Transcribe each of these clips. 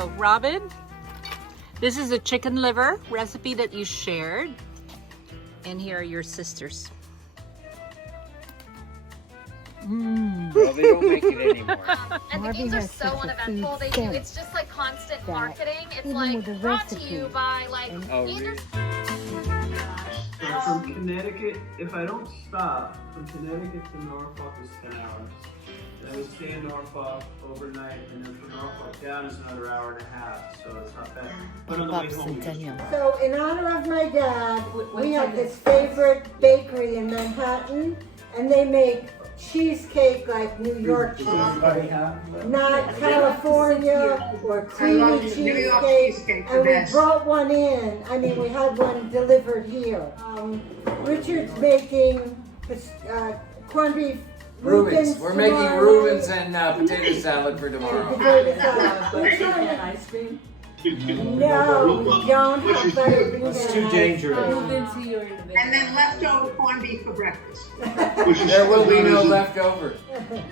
go. Robin, this is a chicken liver recipe that you shared. And here are your sisters. Well, they don't make it anymore. And the games are so uneventful. It's just like constant marketing. It's like brought to you by like. Oh, really? From Connecticut, if I don't stop, from Connecticut to Norfolk is 10 hours. Then I would stay in Norfolk overnight, and then from Norfolk down is another hour and a half, so it's not bad. But on the way home, Centennial. So in honor of my dad, we have this favorite bakery in Manhattan, and they make cheesecake like New York cheesecake, not California or creamy cheesecake. And we brought one in. I mean, we had one delivered here. Richard's making corned beef. Rubens. We're making Rubens and potato salad for tomorrow. Ice cream? No, we don't have butterbean. It's too dangerous. And then leftover corned beef for breakfast. There will be no leftover.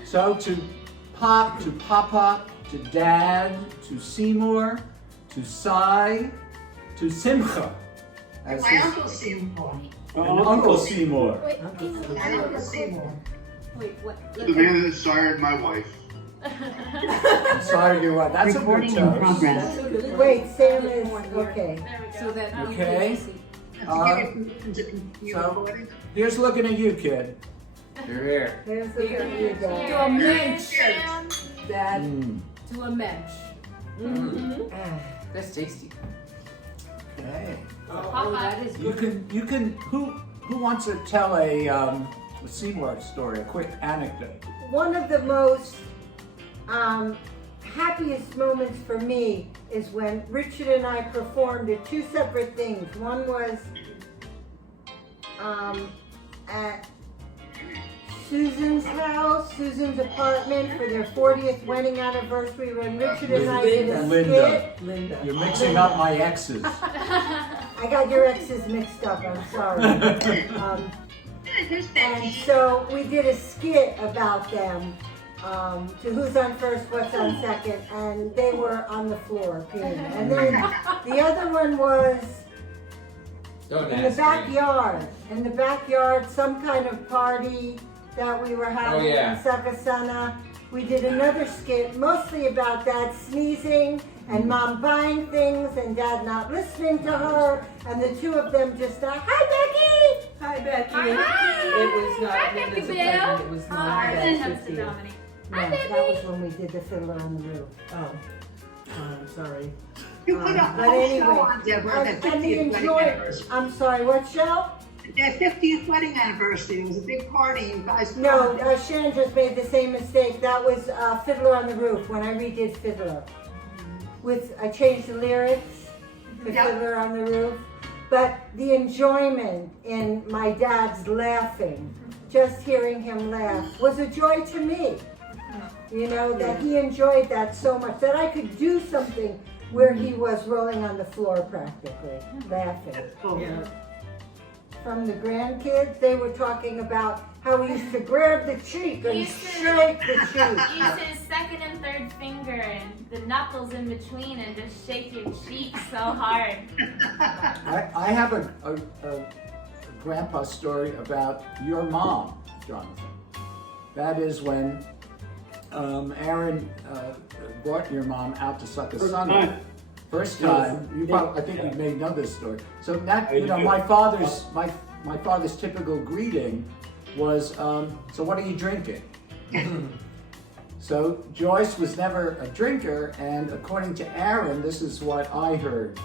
So to Papa, to Dad, to Seymour, to Cy, to Simcha. As My Uncle Seymour. Uncle Seymour. My Uncle Seymour. Wait, what? The man that sired my wife. I'm sorry, you're right. That's Recording a in good toast. progress. Wait, Sam is, okay. There we go. Okay. So here's looking at you, kid. You're here. There's the you Do go. a mensch, Dad. Mm. Do a mensch. That's tasty. Okay. Oh, that is You can. Who wants to tell a Seymour story? A quick anecdote. One of the most happiest moments for me is when Richard and I performed at two separate things. One was at Susan's house, Susan's apartment for their 40th wedding anniversary when Richard and I did a skit. Linda. You're mixing up my exes. I got your exes mixed up, I'm sorry. And so we did a skit about them, to who's on first, what's on second, and they were on the floor peeing. And then the other one was Don't in the ask me. backyard. In the backyard, some kind of party that we were having yeah. in Sakasana. We did another skit, mostly about Dad sneezing and Mom buying things and Dad not listening to her, and the two of them just hi Becky! Hi, Becky. Hi. It was not Hi, Linda's Becky apartment. Boo. It was Oh, not I Dad's didn't have to 50th. nominate. No, Hi, baby. that was when we did the Fiddler on the Roof. Oh, I'm sorry. You put a But whole anyway, show on Deborah, their and the 50th wedding enjoy. anniversary. I'm sorry, what show? Their 50th wedding anniversary. It was a big party. You guys. No, Shannon just made the same mistake. That was Fiddler on the Roof when I redid Fiddler. I changed the lyrics to Yep. Fiddler on the Roof. But the enjoyment in my dad's laughing, just hearing him laugh, was a joy to me. You know, that he enjoyed that so much, that I could do something where he was rolling on the floor practically, laughing. Yeah. From the grandkids, they were talking about how he used to grab the cheek and shake the cheek. Use his second and third finger and the knuckles in between and just shake your cheek so hard. I have a grandpa story about your mom, Jonathan. That is when Aaron brought your mom out to Sakasana. First time. I think we may know this story. So that my father's typical greeting was, so what are you drinking? So Joyce was never a drinker, and according to Aaron, this is what I heard.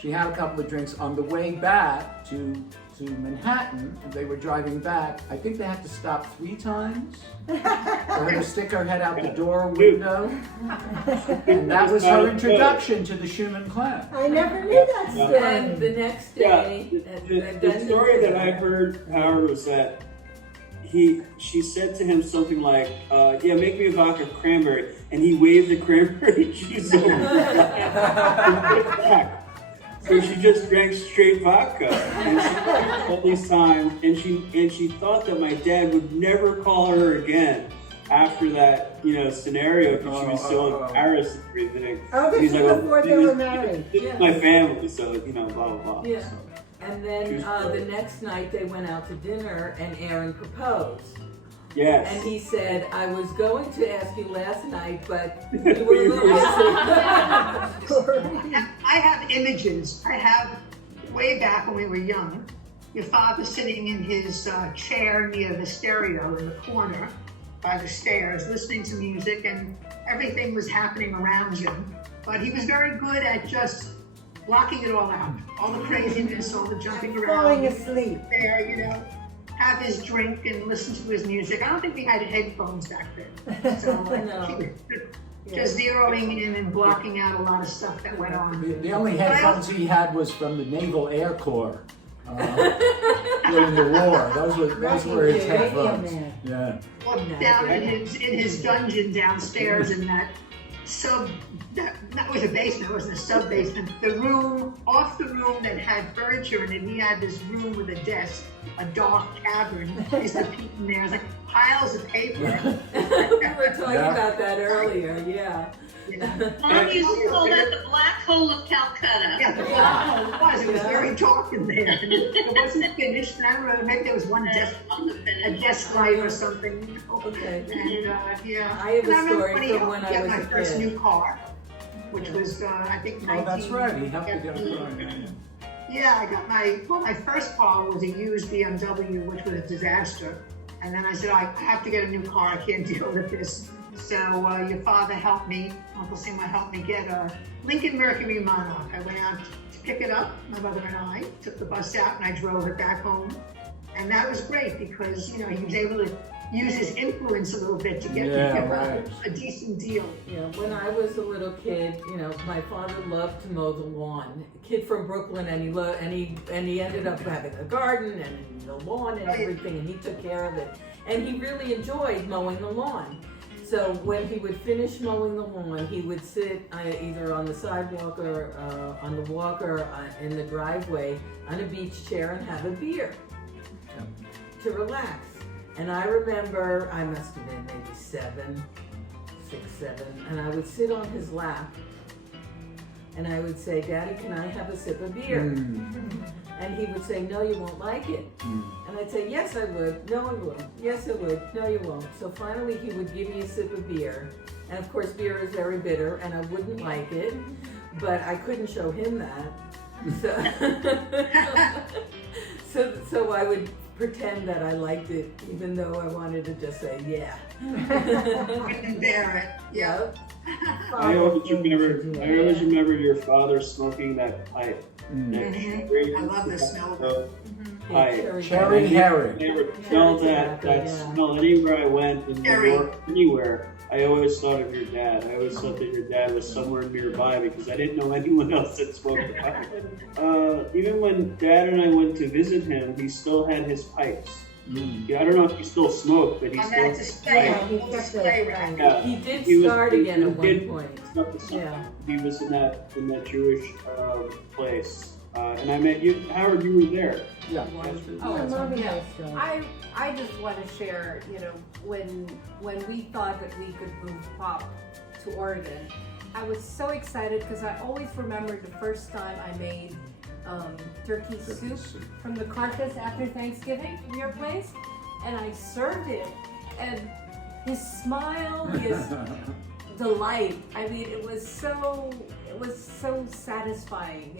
She had a couple of drinks on the way back to Manhattan, and they were driving back. I think they had to stop 3 times for her to stick her head out the door window. And that was her introduction to the Schumann clan. I never knew that story. And the next day, The story that I heard, Howard, was that she said to him something like, yeah, make me a vodka cranberry, and he waved the cranberry juice over back. So she just drank straight vodka, and she drank all these times, and she thought that my dad would never call her again. after that, scenario, because she was so embarrassed and everything. Oh, this He's is like, before they were married. This is my family, so, blah, blah, blah. Yeah. So. And then the next night they went out to dinner and Aaron proposed. Yes. And he said, I was going to ask you last night, but you were a little busy. I have images. I have way back when we were young. Your father sitting in his chair near the stereo in the corner by the stairs, listening to music, and everything was happening around him. But he was very good at just blocking it all out. All the craziness, all the jumping around. Falling asleep. There, have his drink and listen to his music. I don't think we had headphones back then. So No. he was just zeroing in and blocking out a lot of stuff that went on. The only headphones he had was from the Naval Air Corps during the war. Those were his headphones. Yeah. Down in his dungeon downstairs in that that was a basement, it wasn't a sub-basement. The room, off the room that had furniture in it, he had this room with a desk, a dark cavern. I used to peek in there, it was like piles of paper. We were talking about that earlier, yeah. Mom used to call that the black hole of Calcutta. Yeah, it was very dark in there. And it wasn't finished, and I don't know, maybe there was one desk, a desk light or something. Okay. And yeah. I have a And remember story from when I was my a first kid. new car, which was, I think, Oh, that's right. He helped you get a car. Yeah, I got my first car was a used BMW, which was a disaster. And then I said, I have to get a new car. I can't deal with this. So your father helped me, Uncle Seymour helped me get a Lincoln Mercury Monarch. I went out to pick it up, my mother and I, took the bus out and I drove it back home. And that was great because, he was able to use his influence a little bit to get a decent deal. Yeah, when I was a little kid, my father loved to mow the lawn. A kid from Brooklyn, and he ended up having a garden and the lawn and everything, and he took care of it. And he really enjoyed mowing the lawn. So when he would finish mowing the lawn, he would sit either on the sidewalk or on the walker in the driveway on a beach chair and have a beer to relax. And I remember, I must have been maybe 6, 7, and I would sit on his lap and I would say, Daddy, can I have a sip of beer? And he would say, no, you won't like it. And I'd say, yes, I would. No, I won't. Yes, I would. No, you won't. So finally he would give me a sip of beer. And of course, beer is very bitter and I wouldn't like it, but I couldn't show him that. So I would pretend that I liked it, even though I wanted to just say, yeah. I can bear it. Yeah. I always remember your father smoking that pipe. I love the smell of it. Pipe. Cherry herring. I never smelled that smell anywhere I went in New York, anywhere. I always thought of your dad. I always thought that your dad was somewhere nearby because I didn't know anyone else that smoked a pipe. Even when Dad and I went to visit him, he still had his pipes. Yeah, I don't know if he still smoked, but he still. He did start again at one point. Yeah. He was in that Jewish place, and I met you. Howard, you were there. Yeah. I just want to share, when we thought that we could move Pop to Oregon, I was so excited because I always remembered the first time I made turkey soup from the carcass after Thanksgiving from your place, and I served it, and his smile, his delight. I mean, it was so satisfying.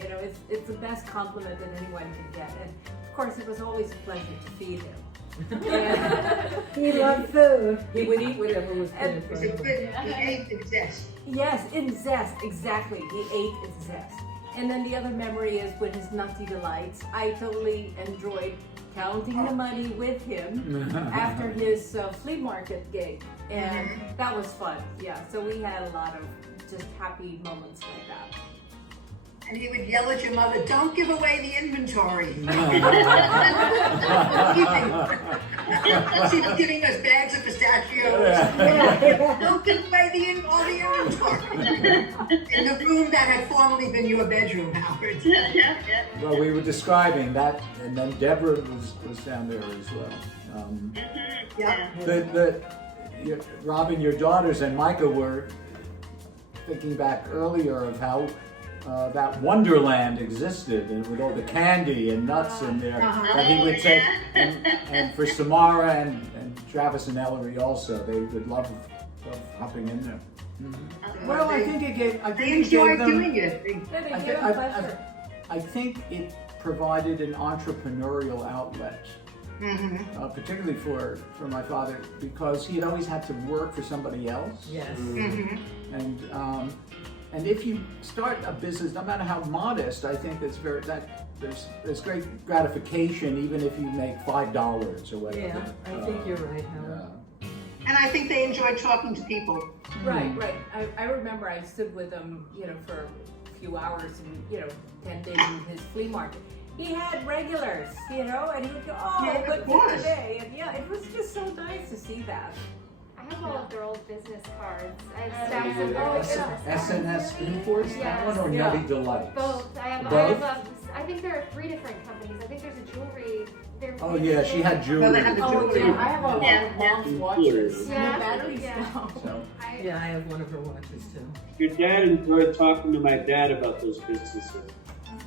It's the best compliment that anyone can get, and of course, it was always a pleasure to feed him. He loved food. He would eat whatever was put in front of him. He ate in zest. Yes, in zest, exactly. He ate in zest. And then the other memory is with his nutty delights. I totally enjoyed counting the money with him after his flea market gig. And that was fun. Yeah, so we had a lot of just happy moments like that. And he would yell at your mother, don't give away the inventory. She was giving us bags of pistachios. Don't give away all the inventory. In the room that had formerly been your bedroom, Howard. Well, we were describing that, and then Deborah was down there as well. Robin, your daughters and Micah were thinking back earlier of how that Wonderland existed, and with all the candy and nuts in there that he would take. And for Samara and Travis and Ellery also, they would love hopping in there. Well, I think it gave. I think They it gave enjoyed them. doing it. I think it provided an entrepreneurial outlet, particularly for my father, because he had always had to work for somebody else. Yes. And if you start a business, no matter how modest, I think there's great gratification, even if you make $5 or whatever. Yeah, I think you're right, Helen. And I think they enjoy talking to people. Right. I remember I stood with him, for a few hours and, tending his flea market. He had regulars, and he would go, good for today. And it was just so nice to see that. I have all of their old business cards. I have stacks of SNS Imports, that one, or Yes. Nelly Delights? both. I Both? I think there are 3 different companies. I think there's a jewelry. Oh yeah, she had jewelry. Well, they had the jewelry. I have all of mom's watches. Yeah. No batteries Yeah. now. So, Yeah, I have one of her watches too. Your dad enjoyed talking to my dad about those businesses.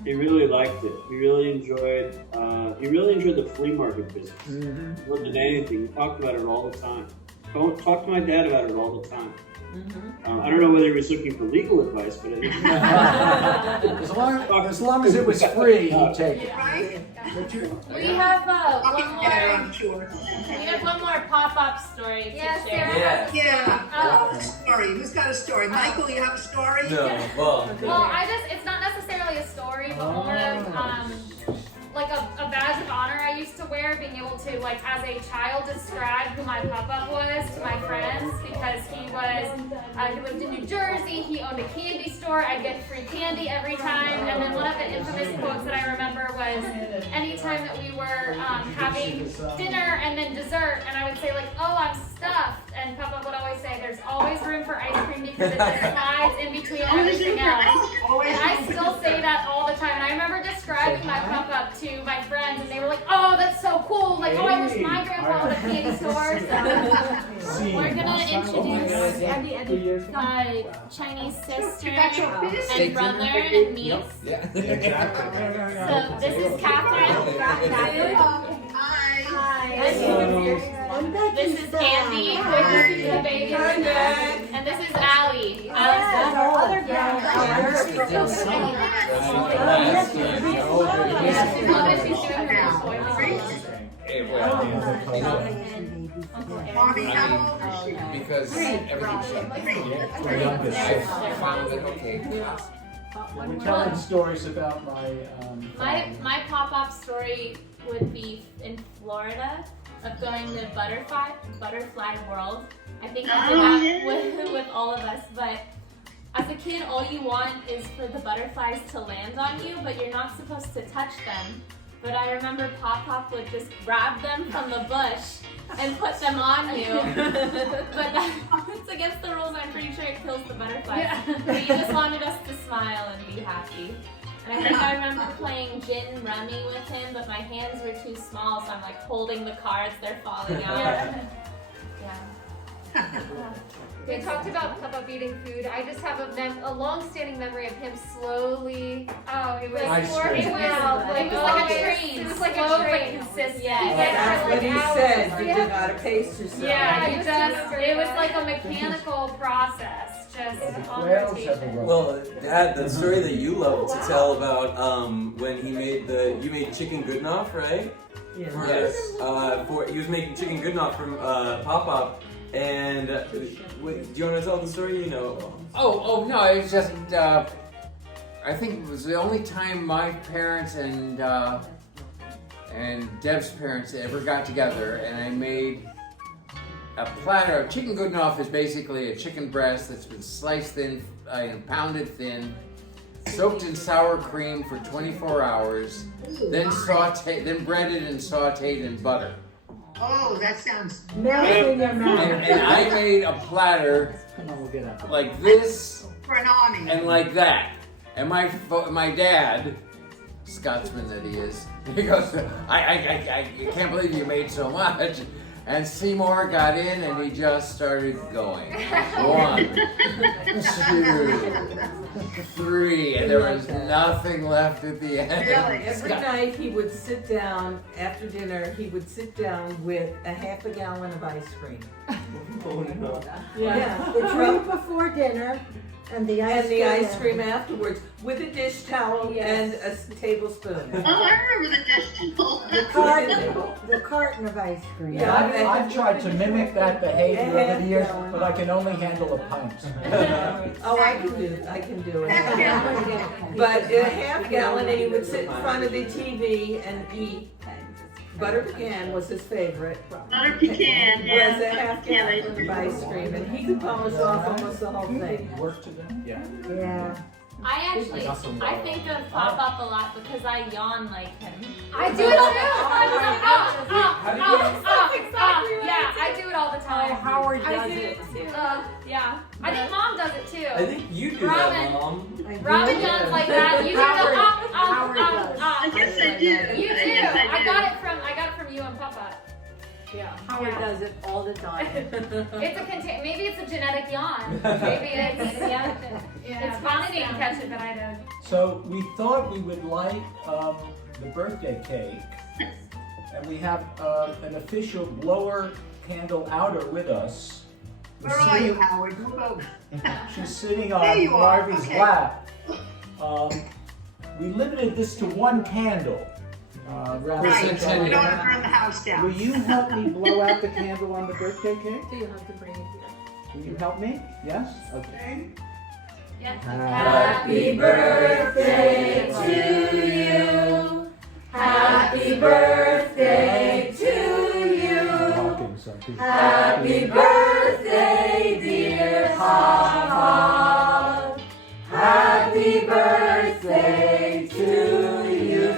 He really liked it. He really enjoyed the flea market business more than anything. He talked about it all the time. Talk to my dad about it all the time. I don't know whether he was looking for legal advice, but as long as it was free, he'd take it. Right? We have I'm sure. one more pop-up story to Yes, share. Sarah. Yeah. Story. Who's got a story? Michael, you have a story? No, well, Well, it's not necessarily a story, but more of like a badge of honor I used to wear, being able to, like, as a child, describe who my pop-up was to my friends, because he lived in New Jersey, he owned a candy store, I'd get free candy every time, and then one of the infamous quotes that I remember was, anytime that we were having dinner and then dessert, and I would say, like, oh, I'm stuffed, and Papa would always say, there's always room for ice cream because it just slides in between everything else. And I still say that all the time, and I remember describing my pop-up to my friends, and they were like, oh, that's so cool, like, oh, I wish my grandpa owned a candy store. So We're gonna introduce my Chinese sister and brother and niece. yeah. So this is Catherine. Hi. This is Andy, the baby, and this is Allie. Bobby, how old is she? Because everything shut down. I found it okay. We're telling stories about My pop-up story would be in Florida, of going to Butterfly World. I think I did that with all of us, but as a kid, all you want is for the butterflies to land on you, but you're not supposed to touch them. But I remember Pop would just grab them from the bush and put them on you. But it's against the rules. I'm pretty sure it kills the butterflies. Yeah. But he just wanted us to smile and be happy. And I think I remember playing gin rummy with him, but my hands were too small, so I'm like holding the cards, they're falling out. We talked about Papa eating food. I just have a long-standing memory of him slowly. Oh, it was like a train. It was like a train. Consistent. That's what he said. You did not pace yourself. Yeah, it was like a mechanical process. Just on rotation. Well, Dad, the story that you love to tell about when you made chicken goodenough, right? Yeah. He was making chicken goodenough from Pop, and do you want to tell the story? You know. Oh no! It was just I think it was the only time my parents and Deb's parents ever got together, and I made a platter of chicken goodenough. Is basically a chicken breast that's been sliced thin, pounded thin, soaked in sour cream for 24 hours, then breaded and sautéed in butter. Oh, that sounds Melt in your mouth. And I made a platter like this for an army. and like that. And my dad, Scotsman that he is, he goes, I can't believe you made so much. And Seymour got in and he just started going. 1, 2, 3, and there was nothing left at the end. Every night he would sit down, after dinner, he would sit down with a half a gallon of ice cream. Oh no. Yeah. The drink before dinner and the ice cream afterwards with a dish towel and a tablespoon. Oh, I remember the dish towel. The carton of ice cream. Yeah, I've tried to mimic that behavior over the years, but I can only handle a pint. Oh, I can do it. But a half gallon, and he would sit in front of the TV and eat. Butter pecan was his favorite. Butter pecan, yeah. Was a half gallon of ice cream, and he could polish off almost the whole thing. Work today? Yeah. Yeah. I think of Pop Up a lot because I yawn like him. I do it too. Yeah, I do it all the time. Howard does it. Yeah, I think Mom does it too. I think you do that, Mom. Robin yawns like that. You do the I guess I do. You do. I got it from you and Papa. Yeah, Howard does it all the time. Maybe it's a genetic yawn. Maybe it's it's Bonnie didn't catch it, but I did. So we thought we would light the birthday cake, and we have an official blower candle outer with us. Where are you, Howard? Move over. She's sitting There on you are, Marvy's okay. lap. We limited this to one candle. Right, we Centennial. don't want to burn the house down. Will you help me blow out the candle on the birthday cake? Do you have to bring it here? Will you help me? Yes? Okay. Yes. Happy birthday to you. Happy birthday to you. Happy birthday, dear Papa. Happy birthday to you.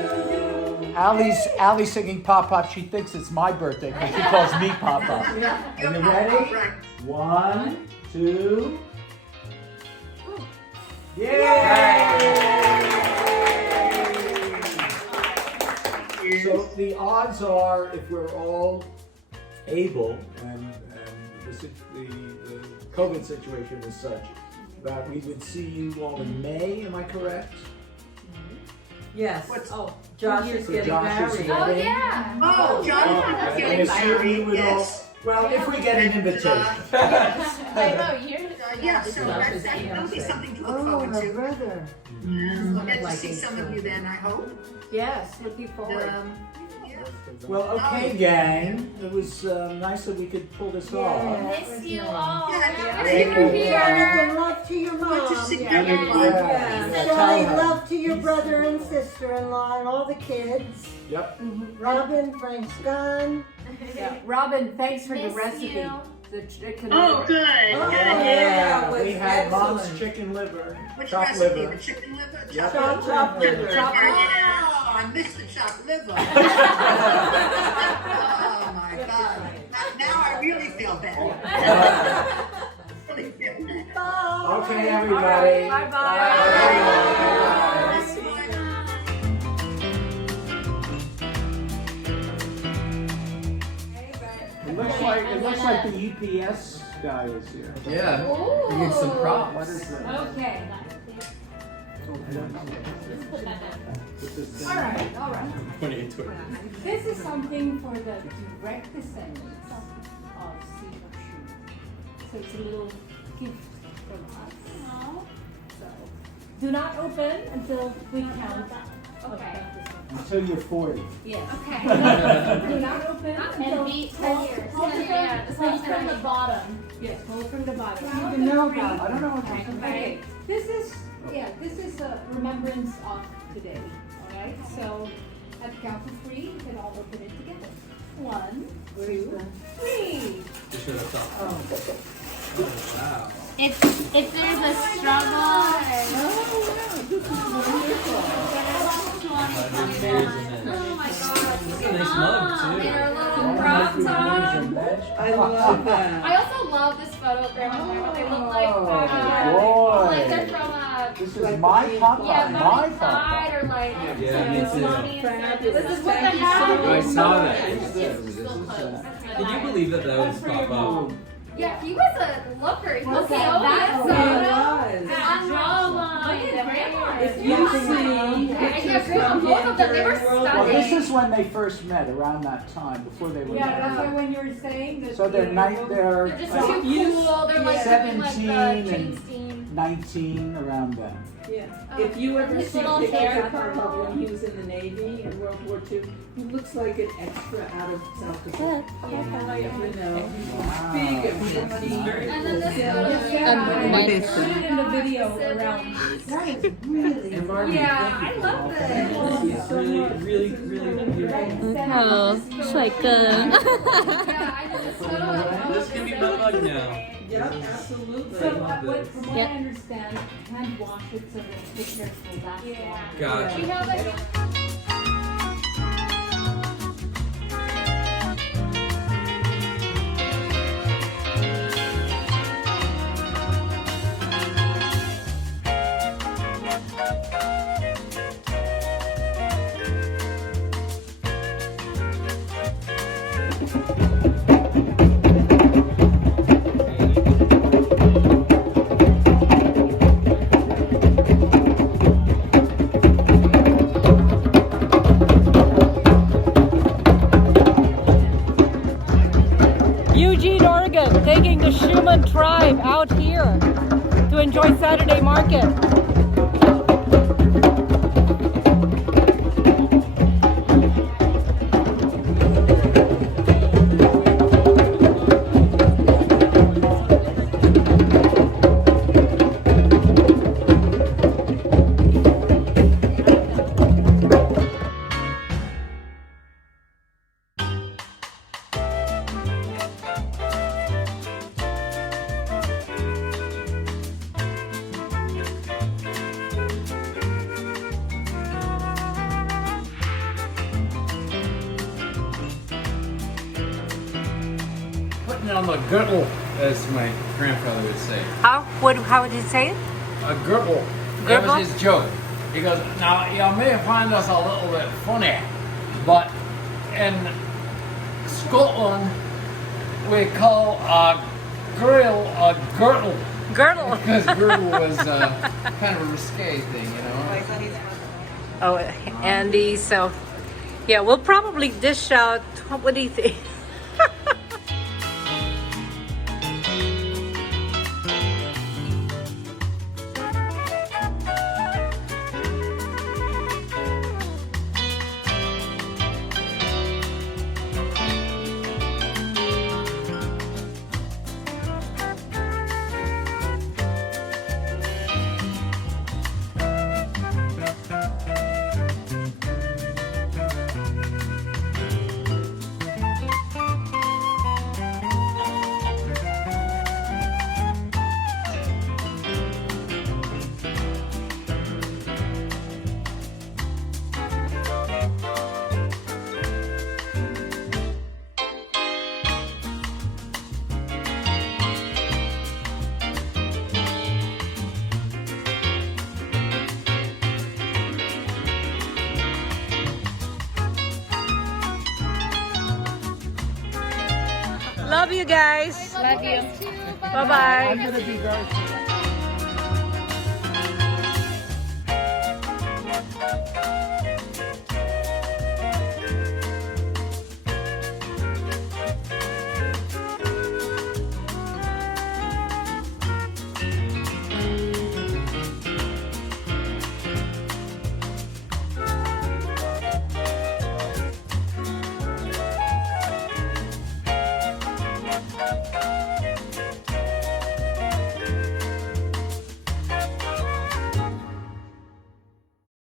Allie's singing Pop Pop. She thinks it's my birthday because she calls me Pop Pop. Are you ready? 1, 2. Yay! So the odds are, if we're all able, and the COVID situation is such, that we would see you all in May. Am I correct? Yes. Josh is getting married. Oh yeah. Oh, John is getting married, yes. Well, if we get an invitation. I know, you're. Yeah, so that'll be something to look forward my to. brother. We'll get to see some of you then, I hope. Yes, looking forward. Yeah. Well, okay, gang. It was nice that we could pull this off. Miss you all. Jonathan, love to your mom. Good to see you. Shelly, love to your brother and sister-in-law and all the kids. Yep. Robin, Frank's gone. Yeah. Robin, thanks for the Miss recipe. you. The chicken. Oh, good. Oh, Good. yeah. was We had mom's excellent. chicken liver. Which Chopped recipe? liver. The chicken liver? Yep. Chopped liver. Oh, I missed the chopped liver. Oh my God. Now I really feel bad. Really feel bad. Okay, everybody. Bye-bye. It looks like the UPS guy is here. Yeah. We need some props. What is that? Okay. All right. Putting into it. This is something for the direct descendants of Seymour Schumans. So it's a little gift from us. So do not open until we count. Okay. Until you're 40. Yes. Okay. Do not open until be 10 years. hold from the bottom. Yes, hold from the bottom. You can know about. I don't know what okay. This is a remembrance of today. All right. So at the count of 3, you can all open it together. 1, 2, 3. You should have stopped. Oh, wow. if there's a struggle. Oh my god. This is a nice mug too. Their little crop top. I love that. I also love this photo of Grandma and Grandma. They look like boy. like they're from This is my papa, yeah, my Mommy's papa. side or like Yeah, me too. Mommy and Fabulous. this is what Thank they you so have. I saw that. Can you believe that that was Papa? Yeah, he was a looker. He was so It was. If you see pictures from him during World Well, War this is when they first met, around that time, before they were Yeah, that's married. why when you were saying that. So they're They're just like too cool. They're like doing like 17 the and James Dean. 19 around then. Yeah. If you ever His see little pictures hair of Papa when he was in the Navy in World War II, he looks like an extra out of South Dakota. You know, big and pretty. And then this photo. When they put it in the video around. That is really. Yeah, I love this. He's really beautiful. Oh, 帅哥。 Yeah, I know this photo. This can be my mug now. Yep, absolutely. So, I love what, this. from what I understand, hand wash it so that the pictures will last long. Gotcha. You know, like, Eugene, Oregon, taking the Schumann tribe out here to enjoy Saturday market. Putting on the girdle, as my grandfather would say. How would you say it? A girdle. That was his joke. He goes, now you may find us a little bit funny, but in Scotland we call a grill a girdle. Girdle. Because girdle was kind of a risque thing, you know. Oh, Andy, so yeah, we'll probably dish out. What do you think? Love you guys. Love you. Bye bye. I'm gonna be very